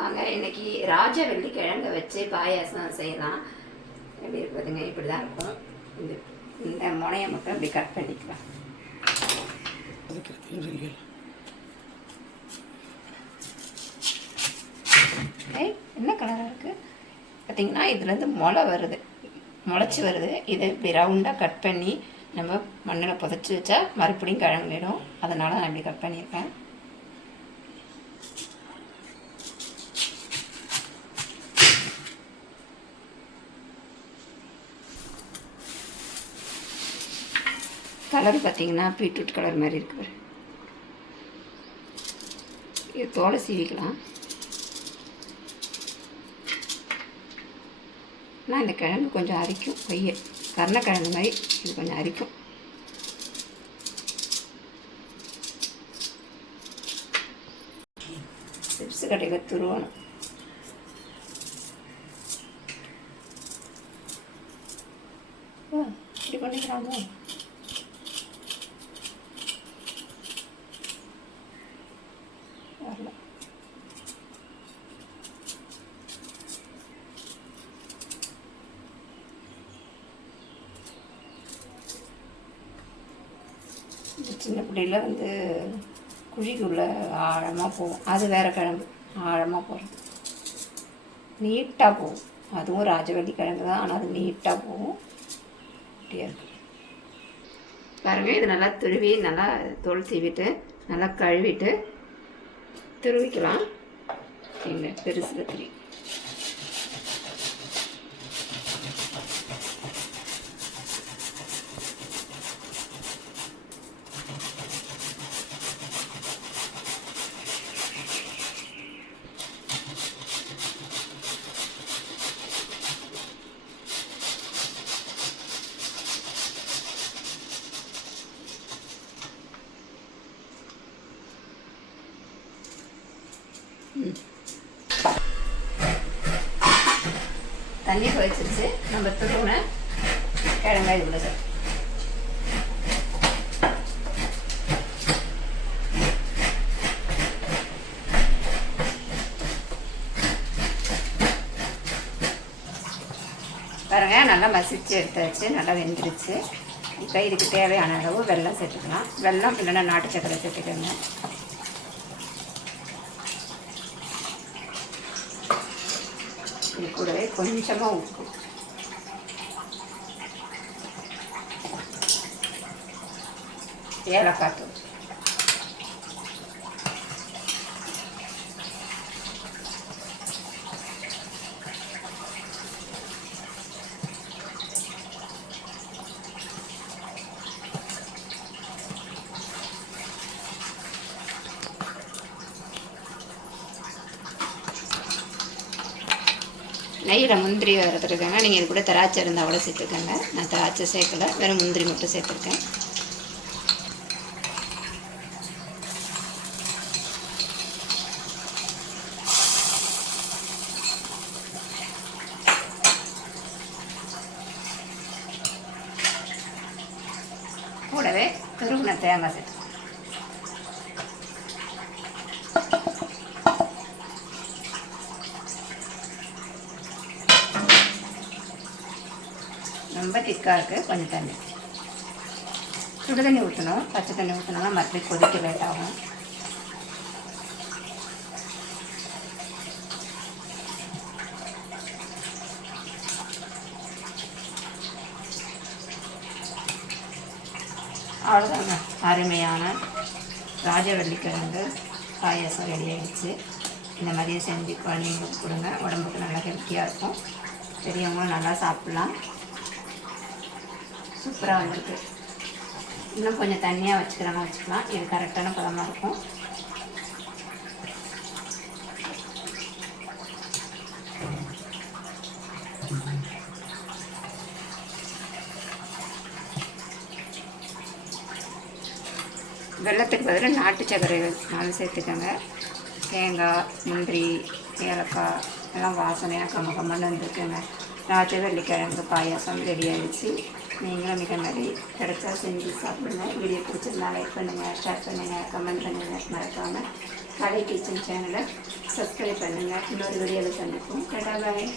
வாங்க இன்னைக்கு ராஜவள்ளிக்கிழங்கு வச்சு பாயாசம் செய்யலாம். எப்படி இருக்குதுங்க? இப்படி தான் இருக்கும். இந்த முனையை மட்டும் இப்படி கட் பண்ணிக்கலாம். என்ன கலராக இருக்குது பார்த்தீங்கன்னா, இதுலேருந்து முளைச்சி வருது. இதை இப்படி ரவுண்டாக கட் பண்ணி நம்ம மண்ணில் புதைச்சி வச்சா மறுபடியும் கிழங்கிடும். அதனால் நான் இப்படி கட் பண்ணியிருக்கேன். கலர் பார்த்தீங்கன்னா பீட்ரூட் கலர் மாதிரி இருக்குது. இது தோலை சீவிக்கலாம். ஆனால் இந்த கிழங்கு கொஞ்சம் அரிக்கும். கருணக்கிழங்கு மாதிரி இது கொஞ்சம் அரிக்கும். சிப்ஸு கடையில் துருவணும். இப்படி பண்ணிக்கிறாங்க. வரல. சின்ன பிள்ளையில் வந்து குழிக்குள்ளே ஆழமாக போகும். அது வேறு கிழங்கு ஆழமாக போகும், நீட்டாக போகும். அதுவும் ராஜவள்ளி கிழங்கு தான், ஆனால் அது நீட்டாக போகும். அப்படியே இருக்கும் பாருங்கள். இது நல்லா துருவி நல்லா தோல் சீவிட்டு நல்லா கழுவிட்டு துருவிக்கலாம். இல்லை பெருசு கத்திரி தண்ணி கொதிச்சிருச்சு. நம்ம துருவின கிழங்காய் இவ்வளோ சார். பாருங்க, நல்லா மசிச்சு எடுத்தாச்சு, நல்லா வெந்துருச்சு. இப்போ இதுக்கு தேவையான அளவு வெல்லம் சேர்த்துக்கலாம். வெல்லம் இல்லைன்னா நாட்டு சக்கரை சேர்த்துக்கோங்க. இது கூடவே கொஞ்சமாக உப்பு, ஏலக்காய் தூள், நெய்யில் முந்திரி வறுத்துருக்கேங்க. நீங்கள் இது கூட திராட்சை இருந்தால் கூட சேர்த்துக்கோங்க. நான் திராட்சை சேர்க்கலை, வெறும் முந்திரி மட்டும் சேர்த்துருக்கேன். கூடவே துருவின தேங்காய் சேர்த்து ரொம்ப திக்காக இருக்குது. கொஞ்சம் தண்ணி, சுடு தண்ணி ஊற்றணும். பச்சை தண்ணி ஊற்றினோம்னா மறுபடியும் கொதிக்க லேட் ஆகும். அவ்வளோதாங்க, அருமையான ராஜவள்ளிக்கிழங்கு பாயாசம் ரெடி ஆகிடுச்சு. இந்த மாதிரியே செஞ்சு குழந்தைங்களுக்கு கொடுங்க. உடம்புக்கு நல்லா ஹெல்த்தியாக இருக்கும். பெரியவங்களும் நல்லா சாப்பிட்லாம். சூப்பராக வந்திருக்கு. இன்னும் கொஞ்சம் தண்ணியாக வச்சுக்கலாம். இது கரெக்டான பதமாக இருக்கும். வெல்லத்துக்கு பதிலாக நாட்டு சர்க்கரை நாலு சேர்த்துக்கோங்க. தேங்காய், முந்திரி, ஏலக்காய் எல்லாம் வாசனையாக கம்மன்னு வந்துருக்குங்க. ராஜவள்ளிக்கிழங்கு பாயாசம் ரெடி ஆகிடுச்சு. நீங்களும் மிக நிறைய கிடைச்சா செஞ்சு சாப்பிடுங்க. வீடியோ பிடிச்சிருந்தா லைக் பண்ணுங்கள், ஷேர் பண்ணுங்கள், கமெண்ட் பண்ணுங்கள். மறக்காமல் கலை கிச்சன் சேனலை சப்ஸ்கிரைப் சப்ஸ்கிரைப் பண்ணுங்கள். இன்னொரு வீடியோவில் சந்திப்போம். டாடா பாய்.